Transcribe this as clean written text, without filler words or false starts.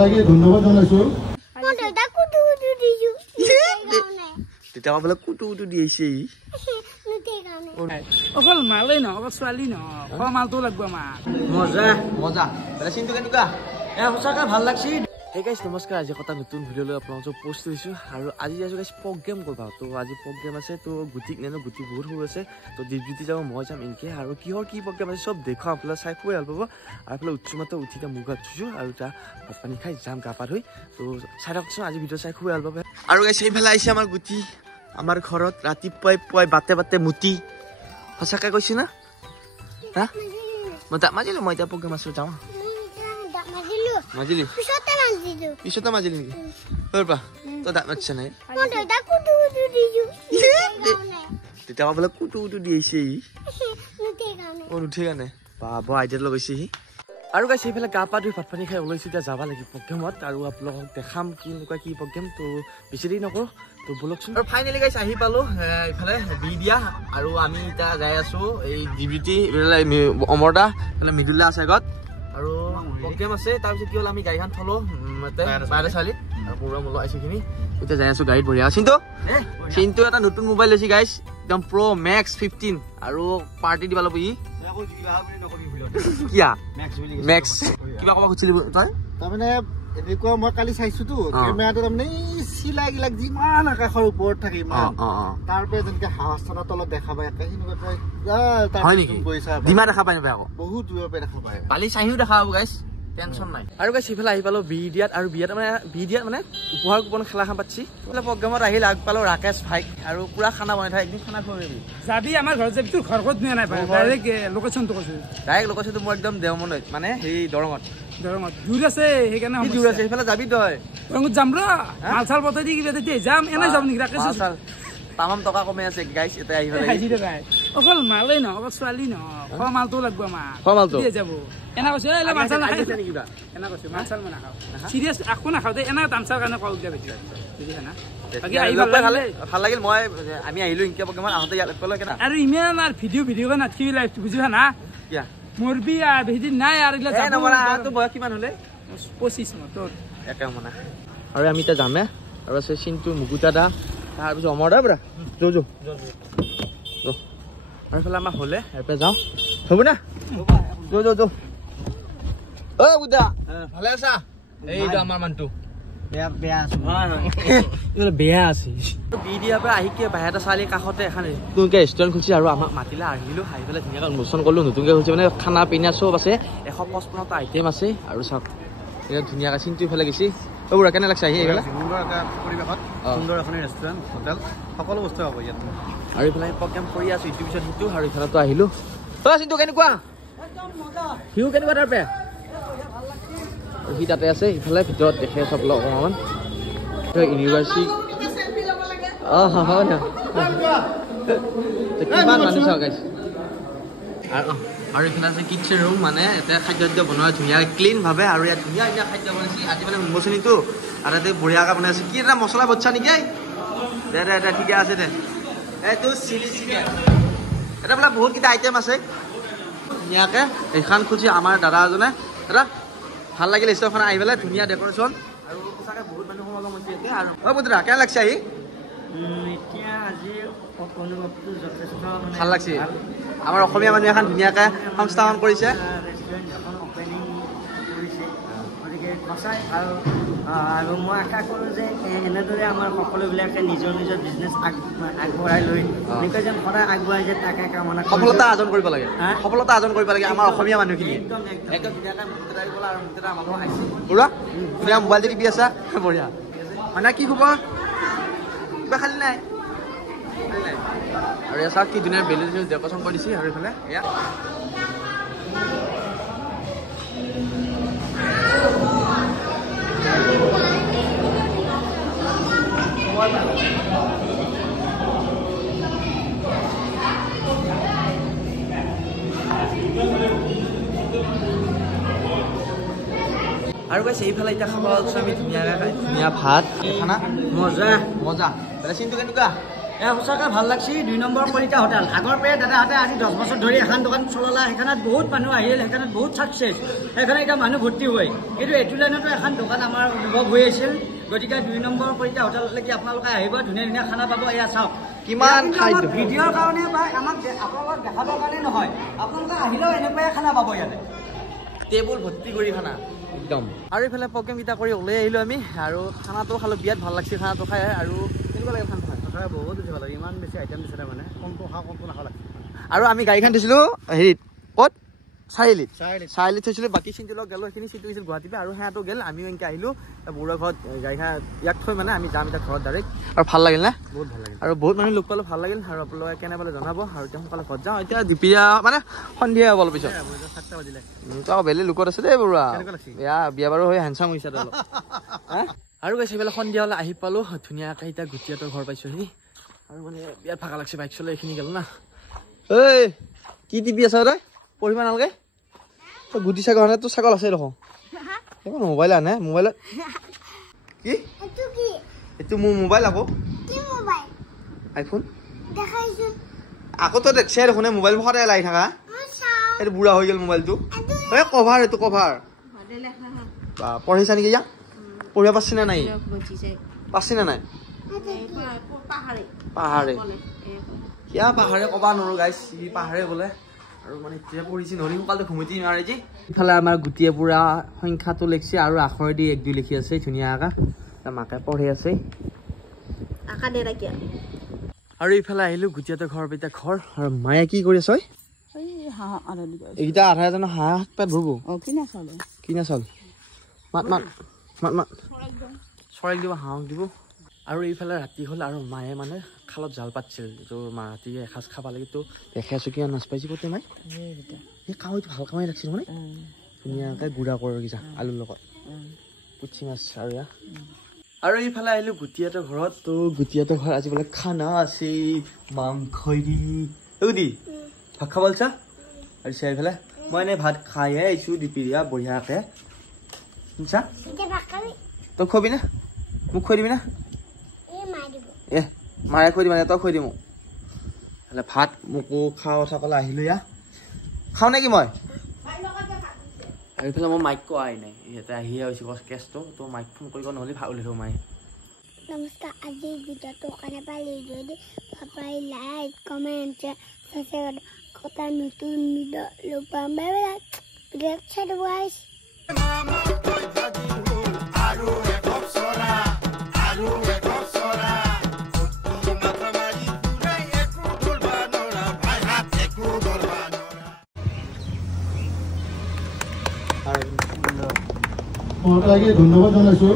তাকে ধন্যবাদ জনাইছো তেতিয়া বোলে কুটু কুটু দিছে অকল মালেই নহয় অকল ছোৱালী নহয় খোৱা মালটো লাগব আমাক মজা মজা বেলা চিনটো কেনেকুৱা সঁচাকৈ ভাল লাগছি Hey guys, নমস্কাৰ আজি কথা নতুন ভিডিঅ লৈ আপোনালোকক পোষ্ট কৰিছো আৰু আজি যাইছো গাইস প্ৰগ্ৰাম কৰবা তো আজি প্ৰগ্ৰাম আছে তো গুটিক নেনো গুটি বহুত সৰু আছে তো ডিউটি যাব মই যাম ইনকে আৰু কিহৰ কি প্ৰগ্ৰাম আছে সব দেখো আপোনালোকে চাই খুব ভাল পাব আৰু আপোনালোকে উচ্চমাতে উঠিটা মুগা থুছো আৰু তা ভাত পানী খাই যাম গা পা ধুই তো চাই ৰাখছো আজি ভিডিঅ চাই খুব ভাল পাব আৰু গাইস এইফালে আহিছে আমাৰ গুটি আমাৰ ঘৰত ৰাতিপুৱাই পুৱাই বাতে বাতে মুতি সঁচাকৈ কৈছো না হা মই তা মাজিলো মই তা প্ৰগ্ৰাম আছে যাওঁ মাজলি পিছতে মাজলি নেকি হৰপা তো দাঁত মাতছে নাই তেতিয়া বোলে কুটু কুটু দিছে নুঠে কাৰণে বাবা আইডিয়া লগাইছে সি আৰু গাইছে এইফালে গা পা ধুই ভাত পানী খাই ওলাইছো এতিয়া যাব লাগিব প্ৰগ্ৰামত আৰু আপোনালোকক দেখাম কেনেকুৱা কি প্ৰগ্ৰাম তো বেছি দেৰি নকৰোঁ তো বলকচোন আৰু ফাইনেলি গাইছে আহি পালো এইফালে বি দিয়া আৰু আমি এতিয়া যাই আছো এই ডিবিটি অমৰদা এইফালে মৃদুলা আছে আগত আৰু প্ৰগ্ৰাম আছে তাৰপিছত কি হ'ল আমি গাড়ীখন থলো বাইৰে চালি আৰু পুৰা মূল আহিছেখিনি এতিয়া যাই আছো গাড়ীত বঢ়িয়া চিন্তু এটা নতুন মোবাইল লৈছে গাইছ একদম প্ৰ মেক্স 15 আৰু পাৰ্টি দিবা ল'ব ই কিয়া মেক্স কিবা ক'ব খুজিলি তই তাৰমানে এনেকুৱা মই কালি চাইছোতো কেমেৰাটো তাৰমানে চিলাই গিলাক যিমান আকাশৰ ওপৰত থাকে ইমান তাৰপৰা যেনেকে হাৱাস্থানৰ তলত দেখা পায় ডিমা দেখা পাই নাপায় আকৌ বহুত দূৰৰ পৰা দেখা পায় কালি চাহিও দেখা পাব গাইছ টেনশ্যন নাই আৰু গাইছ সিফালে আহি পালো বি দিয়াত আৰু বি দিয়াত মানে উপহাৰ কুপন খেলা খান পাতিছি এইফালে প্ৰগ্ৰামত আহিল আগ পালো ৰাকেশ ভাইক আৰু পুৰা খানা বনাই থাকে একদিন খানা খুৱাবি যাবি আমাৰ ঘৰত যাবি তোৰ ঘৰ ক'ত নিয়া নাই ডাইৰেক্ট লোকেশ্যনটো কৈছো ডাইৰেক্ট লোকেশ্যনটো মোৰ একদম দেওমনত মানে সেই দৰঙত দূৰ আছে সেইকাৰণে দূৰ আছে সেইফালে যাবি তই দৰঙত যাম ৰ মাল চাল বতাই দি কিবা তেতিয়া যাম এনে যাম নেকি ৰাকেশ তামাম টকা কমে আছে গাইছ এতিয়া আহি পেলাই অকল মালেই নহয় অকল ছোৱালী নহয় খোৱা মালটো লাগব আমাক খোৱা মালটো যাব এনে কৈছো মাল চাল নাখাই কিবা এনে কৈছো মাল চাল মই নাখাওঁ চিৰিয়াছ একো নাখাওঁ দে এনে তামচাৰ কাৰণে কল দিয়া বেছি বুজিছা না ভাল লাগিল মই আমি আহিলো ইনকে প্ৰগ্ৰামত আহোঁতে ইয়াত ক'লো কেনা আৰু ইমান আৰু ভিডিঅ' নাটকিবি লাইফ বুজিছা না মোৰ বি বেছি নাই আৰু তোৰ বয়স কিমান হ'লে 25 তোৰ একে মনা আৰু আমি এতিয়া যামে আৰু আছে চিন্তু মুকুতা দা তাৰপিছত অমৰ দা পুৰা আৰু এইফালে আমাৰ হ'লে ইয়াৰ যাওঁ হ'ব না অ বুদা ভালে আছা এইটো আমাৰ মানুহটো বেয়া আছে বি দিয়াৰ পৰা আহি কিয় বাহিৰতে চালি কাষতে এখন নতুনকৈ ৰেষ্টুৰেণ্ট খুলিছে আৰু আমাক মাতিলে আহিলোঁ আহি পেলাই ধুনীয়াকৈ উন্মোচন কৰিলোঁ নতুনকৈ খুলিছে মানে খানা পিনা চব আছে 155টা আইটেম আছে আৰু চাওক ধুনীয়াকৈ চিন্তু ইফালে গৈছে বুঢ়া কেনে লাগছে আহি এইফালে সুন্দৰ এটা পৰিৱেশত সুন্দৰ এখন ৰেষ্টুৰেণ্ট হোটেল সকলো বস্তু হ'ব ইয়াত আৰু এইফালে প্ৰগ্ৰাম কৰি আছোঁ ইটোৰ পিছত সিটো আৰু ইফালেতো আহিলোঁ চিন্তু কেনেকুৱা সিও কেনেকুৱা তাৰ পে সি তাতে আছে ইফালে ভিতৰত দেখে চব অকণমান ইউনিভাৰ্চিটি হয় না কিমান মানুহ চাওক গাইছ আৰু এইফালে আছে কিটচেন ৰুম মানে এতিয়া খাদ্য বনোৱা ধুনীয়া ক্লিনভাৱে আৰু ইয়াত ধুনীয়া ধুনীয়া খাদ্য বনাইছে আজি মানে উন্মোচনীটো আৰু ইয়াতে বঢ়িয়াকৈ বনাইছে কি এটা মছলা বচ্ছা নেকি দে ঠিকে আছে দে এইটো চিলি চিকেন এটা বোলে বহুতকেইটা আইটেম আছে ধুনীয়াকৈ এইখন খুজি আমাৰ দাদা এজনে দাদা ভাল লাগিল ষ্টোৰখন আহি পেলাই ধুনীয়া ডেকৰেশ্যন আৰু সঁচাকৈ বহুত মানুহ সমাগম হৈছে ইয়াতে আৰু বুধৰা কেনে লাগছে আহি ভাল লাগছে আমাৰ অসমীয়া মানুহে এখন ধুনীয়াকৈ সংস্থাপন কৰিছে আৰু মই আশা কৰোঁ যে এনেদৰে আমাৰ সকলোবিলাকে নিজৰ নিজৰ বিজনেছ আগবঢ়াই লৈ এনেকৈ যেন সদায় আগুৱাই যায় তাকে কামনা সফলতা অৰ্জন কৰিব লাগে আমাৰ অসমীয়া মানুহখিনি একদম বুঢ়া ধুনীয়া মোবাইল টিভি আছা বঢ়িয়া মানে কি খবৰ কিবা খালি নাই আৰু এয়া চাওক কি ধুনীয়া বেলুন ডেকৰেশ্যন কৰি দিছে আৰু এইফালে এয়া আৰু গাইছ এইফালে এতিয়া খাব লৈছোঁ আমি ধুনীয়া ভাত খানা মজা বেলে চিন্তু কেনেকুৱা সঁচাকৈ ভাল লাগছি 2 নম্বৰ কলিতা হোটেল আগৰ পৰাই দাদাহঁতে আজি 10 বছৰ ধৰি এখন দোকান চলালা সেইখনত বহুত মানুহ আহিল সেইখনত বহুত ছাকচেছ সেইখনে এতিয়া মানুহ ভৰ্তি হয় কিন্তু এইটো লাইনতো এখন দোকান আমাৰ অনুভৱ হৈ আছিল গতিকে 2 নম্বৰ কলিতা হোটেললৈকে আপোনালোকে আহিব ধুনীয়া ধুনীয়া খানা পাব এয়া চাওক কিমান খাদ্য ভিডিঅ'ৰ কাৰণে বা আমাক আপোনালোকক দেখাবৰ কাৰণে নহয় আপোনালোকে আহিলেও এনেকুৱাই খানা পাব ইয়াতে টেবুল ভৰ্তি কৰি খানা একদম আৰু এইফালে প্ৰগ্ৰেমকেইটা কৰি ওলাই আহিলোঁ আমি আৰু খানাটো খালোঁ বিৰাট ভাল লাগিছে খানাটো খাই আৰু কেনেকুৱা লাগে খানা খাই বহুত বেছি ভাল লাগে ইমান বেছি আইটেম দিছিলে মানে কোনটো খাওঁ কোনটো নাখাওঁ লাগে আৰু আমি গাড়ীখন দিছিলোঁ হেৰিত ক'ত চাৰিআলিত থৈছিলোঁ বাকী চিনটোলৈ গ'লোঁ সেইখিনি চিনটো গৈছিল গুৱাহাটীৰ পৰা আৰু সেয়াটো গ'ল আমিও এনেকৈ আহিলোঁ বৰুৱা ঘৰত গাড়ীখন ইয়াত থৈ মানে আমি যাম এতিয়া ঘৰত ডাইৰেক্ট আৰু ভাল লাগিল নে বহুত ভাল লাগিল আৰু বহুত মানুহ লগ পালোঁ ভাল লাগিল আৰু আপোনালোকে কেনে পালে জনাব আৰু এতিয়া সোনকালে ঘৰত যাওঁ এতিয়া দুপৰীয়া মানে সন্ধিয়া হ'ব অলপ পিছত 7টা বাজিলে তই বেলেগ লোকত আছে দেই বৰুৱা বেয়া বিয়া বাৰু হৈ হেণ্ডচাম হৈছে তই আৰু গৈছে এইফালে সন্ধিয়া হ'লে আহি পালোঁ ধুনীয়াকৈ এতিয়া গুটিয়াতৰ ঘৰ পাইছোঁহি আৰু মানে বিৰাট ভাগা লাগছে বাইক চলাই এইখিনি গ'ল না ঐ কি টিপি আছ তই পঢ়িব নালাগে তই গুটি ছাগল আনে তোৰ ছাগল আছে দেখোন এইখন মোবাইল আনে মোবাইলত কি এইটো মোৰ মোবাইল আকৌ আইফোন আকৌ তই দেখছে দেখোন মোবাইল সদায় লাগি থাকা এইটো বুঢ়া হৈ গ'ল মোবাইলটো এই কভাৰ এইটো কভাৰ পঢ়িছা নেকি ইয়াক পঢ়িব পাৰছি নে নাই পাৰছি নে নাই পাহাৰে কিয় পাহাৰে ক'বা নোৱাৰো গাইছ সি পাহাৰে বোলে আৰু মানে এতিয়া পঢ়িছি নহ'লে সোনকালে ঘুমতি নোৱাৰে যে ইফালে আমাৰ গুটিয়ে পুৰা সংখ্যাটো লিখছে আৰু আখৰেদি 1 2 লিখি আছে ধুনীয়াকৈ মাকে পঢ়ি আছে আৰু ইফালে আহিলোঁ গুটিয়াতৰ ঘৰ এতিয়া ঘৰ আৰু মায়ে কি কৰি আছে এইকেইটা আধা জানো হাঁহ পেট ভৰিব কিনা চাউল মাত মাত মাত মাত চৰাইক দিব হাঁহক দিব আৰু এইফালে ৰাতি হ'ল আৰু মায়ে মানে খালত জাল পাতিছিল তো মা ৰাতি এসাঁজ খাব লাগে তো দেখে আছোঁ কিয় নাচ পাইছে ক'তে মাই এই কাৱৈটো ভাল কামাই ৰাখিছিল মানে ধুনীয়াকৈ গুড়া কৰোঁ কিজা আলুৰ লগত পুঠি মাছ আৰু ইয়া আৰু এইফালে আহিলোঁ গুটিয়াতৰ ঘৰত তো গুটিয়াতৰ ঘৰত আজি বোলে খানা আছে মাংস দি দি ভাত খাব লৈছা আৰু এইফালে মই এনেই ভাত খাইহে আহিছোঁ দুপৰীয়া বঢ়িয়াকৈ শুনিছা তই খুৱাবি না মোক খুৱাই দিবি না মায়ে খুৱাই দিবা তই খুৱাই দিম মোক ভাত মোকো খাওঁ কথা ক'লে আহিলোঁ ইয়া খাওঁ নেকি মই আৰু এইফালে মই মাইক কোৱাই নাই ইয়াতে আহিয়ে আহিছোঁ কেছটো তো মাইক ফোন কৰিব নহ'লে ভাল উলিয়াব মায়ে নমস্কাৰ আজি ভিডিঅ'টো কাৰণে পালে যদি পাপাই লাইক কমেণ্ট সাবস্ক্ৰাইব কটা নতুন ভিডিঅ' লগ পাম বাই বাই ভিডিঅ' চাই দিব গাইছ ধন্যবাদ জনাইছোঁ